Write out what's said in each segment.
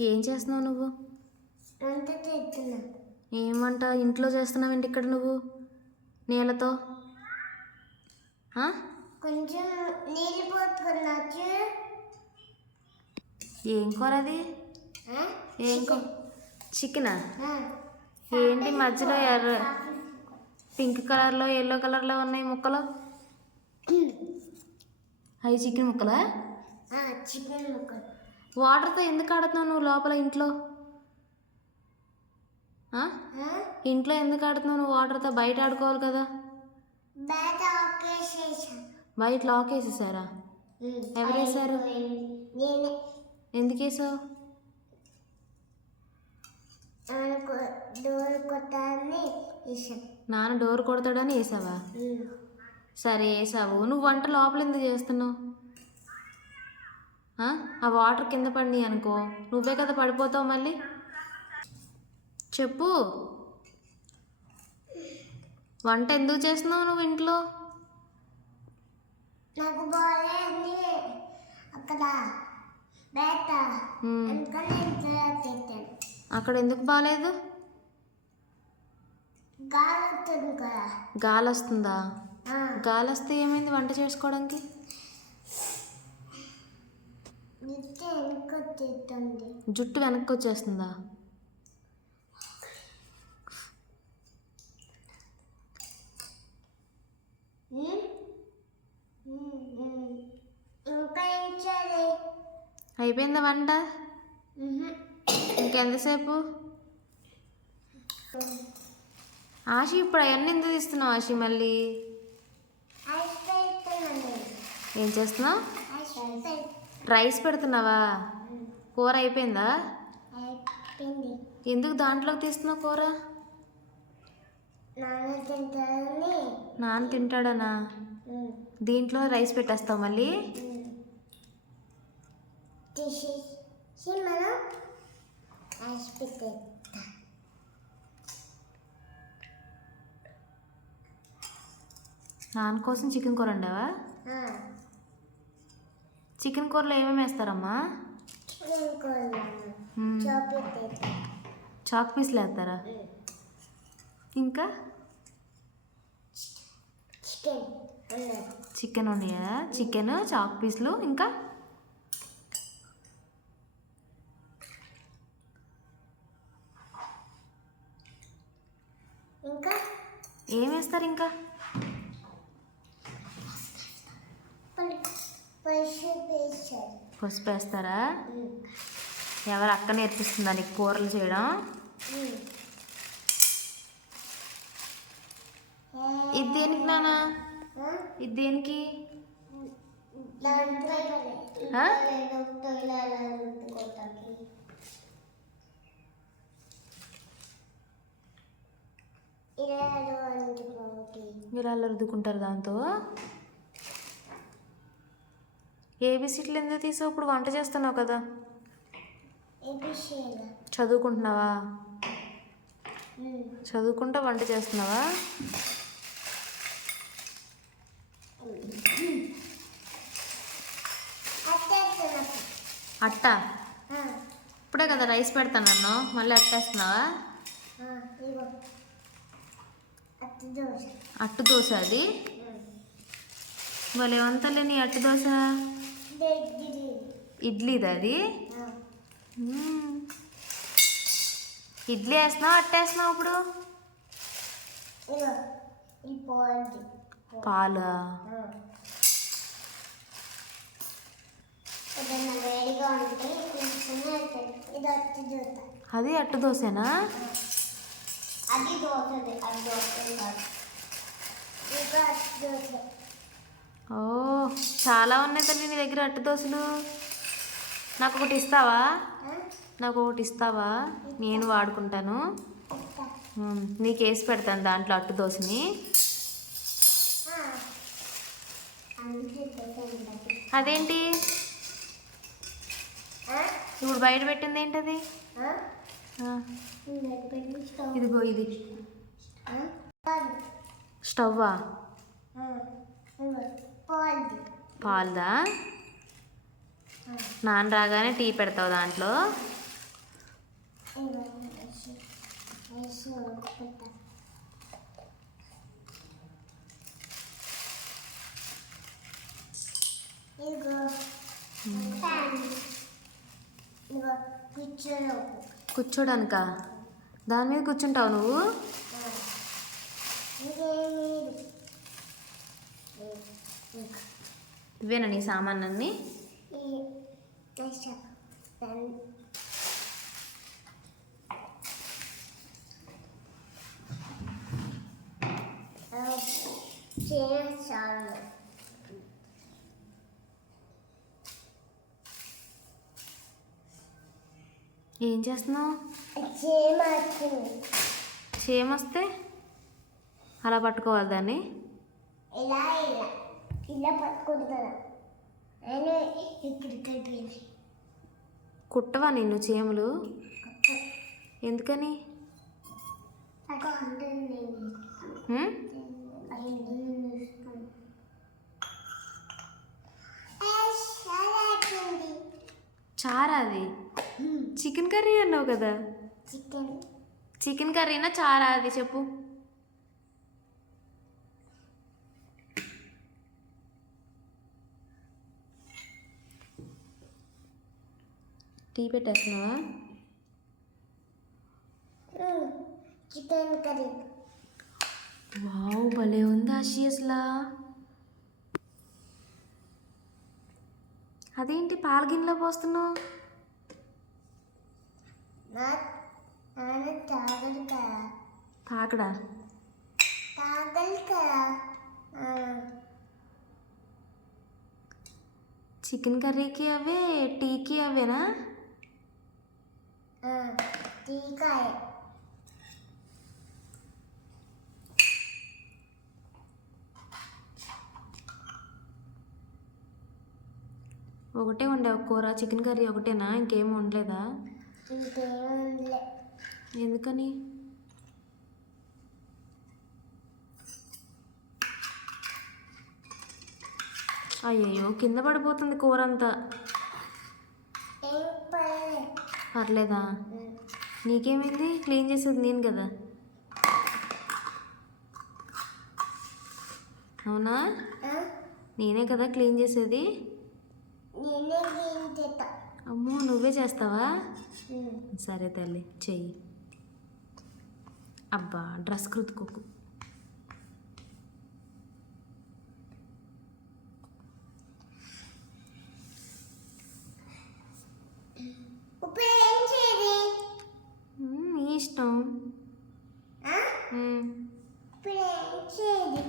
ఏం చేస్తున్నావు నువ్వు? వంట ఏమంట? ఇంట్లో చేస్తున్నావేంటి ఇక్కడ నువ్వు? నీళ్ళతో? కొంచెం నీళ్ళు ఏం కూర అది? ఏం కూర చికెనా? ఏంటి మధ్యలో ఎర్ర పింక్ కలర్లో ఎల్లో కలర్లో ఉన్నాయి ముక్కలు? అవి చికెన్ ముక్కలా? చికెన్ ముక్కలు. వాటర్తో ఎందుకు ఆడుతున్నావు నువ్వు లోపల ఇంట్లో? ఇంట్లో ఎందుకు ఆడుతున్నావు నువ్వు వాటర్తో? బయట ఆడుకోవాలి కదా. బయట లాక్ వేసేసారా? ఎవరు వేశారు? నేనే. ఎందుకు వేసావు? నాన్న డోర్ కొడతాడని వేసావా? సరే వేసావు. నువ్వు వంట లోపల ఎందుకు చేస్తున్నావు? ఆ? వాటర్ కింద పడినాయి అనుకో. నువ్వే కదా పడిపోతావు మళ్ళీ. చెప్పు. వంట ఎందుకు చేస్తున్నావు నువ్వు ఇంట్లో? నాకు అక్కడ బయట అక్కడ ఎందుకు బాగాలేదు? గాలి వస్తుంది గాలి వస్తే ఏమైంది వంట చేసుకోవడానికి? జుట్టు వెనక్కి వచ్చేస్తుందా అయిపోయిందా వంట. ఇంకెంతసేపు? ఆశి ఇప్పుడు అవన్నీ ఎందుకు తీస్తున్నావు ఆశి మళ్ళీ. ఏం చేస్తున్నావు. రైస్ పెడుతున్నావా? కూర అయిపోయిందా? ఎందుకు దాంట్లోకి తీస్తున్నావు కూర? నాన్న తింటాడనా. దీంట్లో రైస్ పెట్టేస్తావు మళ్ళీ? నాన్న కోసం చికెన్ కూర వండావా? ఆ, చికెన్ కూరలో ఏమేమి వేస్తారమ్మా. చాక్ పీస్లు వేస్తారా. ఇంకా? చికెన్ ఉన్నాయా చికెన్ చాక్ పీస్లు ఇంకా? ఇంకా? ఏం వేస్తారు ఇంకా పలు- పసుపు వేస్తారా. ఎవరు అక్క నేర్పిస్తుందా నీకు కూరలు చేయడం. ఇది దేనికి నానా? ఇది దేనికి. మీరు అలా రుద్దుకుంటారు దాంతో ఏబిసిట్లు ఎందుకు తీసావు ఇప్పుడు వంట చేస్తున్నావు కదా. చదువుకుంటున్నావా. చదువుకుంటా వంట చేస్తున్నావా. అట్ట ఇప్పుడే కదా రైస్ పెడతానన్ను మళ్ళీ అట్టేస్తున్నావా. అట్టు దోశ. అది. భలే వంతలే నీ అట్టు దోశ ఇదే ఇడ్లీ. వేస్తున్నావు అట్టేస్తున్నావు ఇప్పుడు. పాలు. దోశ. అది అట్టు దోశనా? అది దోశది అది దోశ కాదు ఇంకా అట్టు దోశ ఓ చాలా ఉన్నాయి తల్లి నీ దగ్గర అట్టు దోశలు నాకు ఒకటి ఇస్తావా? నాకు ఒకటి ఇస్తావా నేను వాడుకుంటాను. నీకు వేసి పెడతాను దాంట్లో అట్టు దోశని. అదేంటి? ఇప్పుడు బయట పెట్టింది ఏంటది. ఇదిగో ఇది. స్టవ్వా. పాలదా. నాన్న రాగానే టీ పెడతావు దాంట్లో? కూర్చోడానికా? దాని మీద కూర్చుంటావు నువ్వు? ఇవేనా నీ సామాన్ అన్నీ ఏం చేస్తున్నావు? చేయమొస్తే అలా పట్టుకోవాలి దాన్ని? ఇలా ఇలా. ఇలా పట్టుకుంటాను ఆయన ఇక్కడికి అయిపోయింది. కుట్టవా నిన్ను చీమలు? ఎందుకని? అక్కడ ఉంటుంది హ్మ్? ఐదు నిమిషం చారా అది? చికెన్ కర్రీ అన్నావు కదా? చికెన్. చికెన్ కర్రీనా చారా అది? చెప్పు. టీ పెట్టేస్తున్నావా చికెన్ కర్రీ. వావ్ భలే ఉంది ఆశి అసలు అదేంటి పాల గిన్నెలో పోస్తున్నావు? తాకడా చికెన్ కర్రీకి అవే టీకి అవేనా? టీకాయ ఒకటే ఉండే కూర చికెన్ కర్రీ ఒకటేనా? ఇంకేం ఉండలేదా ఇంకేముందిలే ఎందుకని? అయ్యయ్యో కింద పడిపోతుంది కూర అంతా పర్లేదు? నీకేమైంది? క్లీన్ చేసేది నేను కదా. అవునా? నేనే కదా క్లీన్ చేసేది? అమ్మో నువ్వే చేస్తావా? సరే తల్లి చెయ్యి. అబ్బా డ్రెస్ కృతుకోకు ఇప్పుడు ఏం చేయాలి మ్మ్, నీ ఇష్టం మ్మ్. ఇప్పుడు ఏం చేయాలి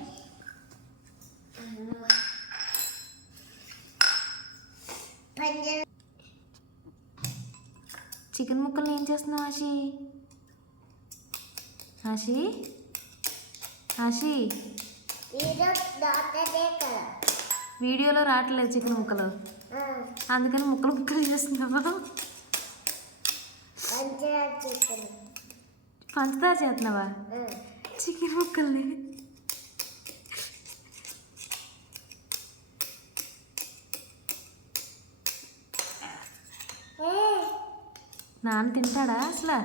పంజర చికెన్ ముక్కలు ఏం చేస్తున్నావు ఆశి? ఆశి? ఆశి? వీడియోలో రావట్లేదు చికెన్ ముక్కలు. అందుకని ముక్కలు ముక్కలు చేస్తున్నావా? పంచదార చేస్తున్నావా? చికెన్ ముక్కల్ని? నాన్న తింటాడా అసలు?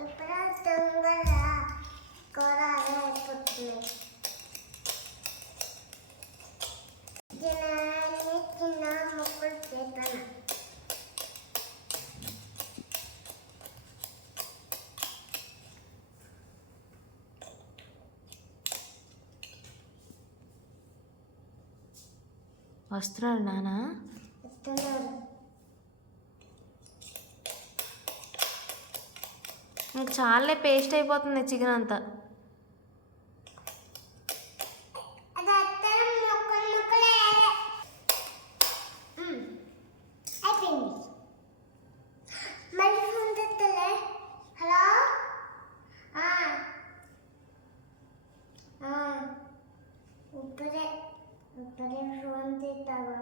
వస్త్రాలు నానా కూర అయిపోతుంది జనాన్ని చిన్న ముక్కలు చేస్తాను వస్తున్నాడు నాన్న ఇస్తున్నారు ఇంక చాలే పేస్ట్ అయిపోతుంది చికెన్ అంతా ఫోన్ తెత్తలే హలో ఆ. ఆ. ఇప్పుడే ఇప్పుడే ఫోన్ తెస్తావా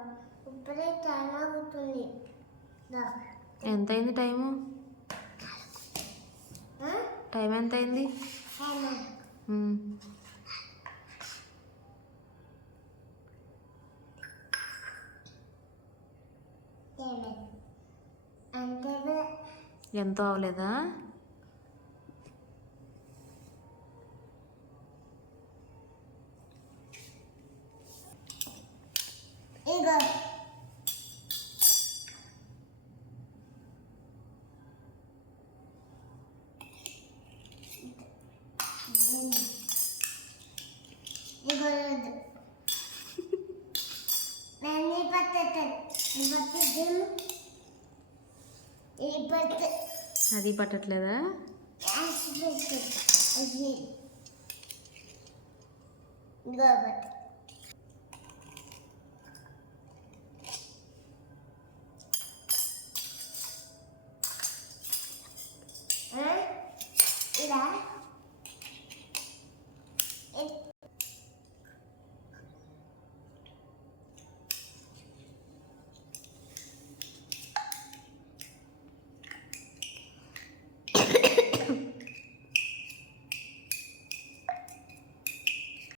ఇప్పుడే టైం అవుతుంది దా. ఎంత అయింది టైము? టైం ఎంత అయింది ఎంతో అవ్వలేదా ఇగో. అది పట్టట్లేదా యాష్ పత్తి అది ఇగో పత్తి ఇలా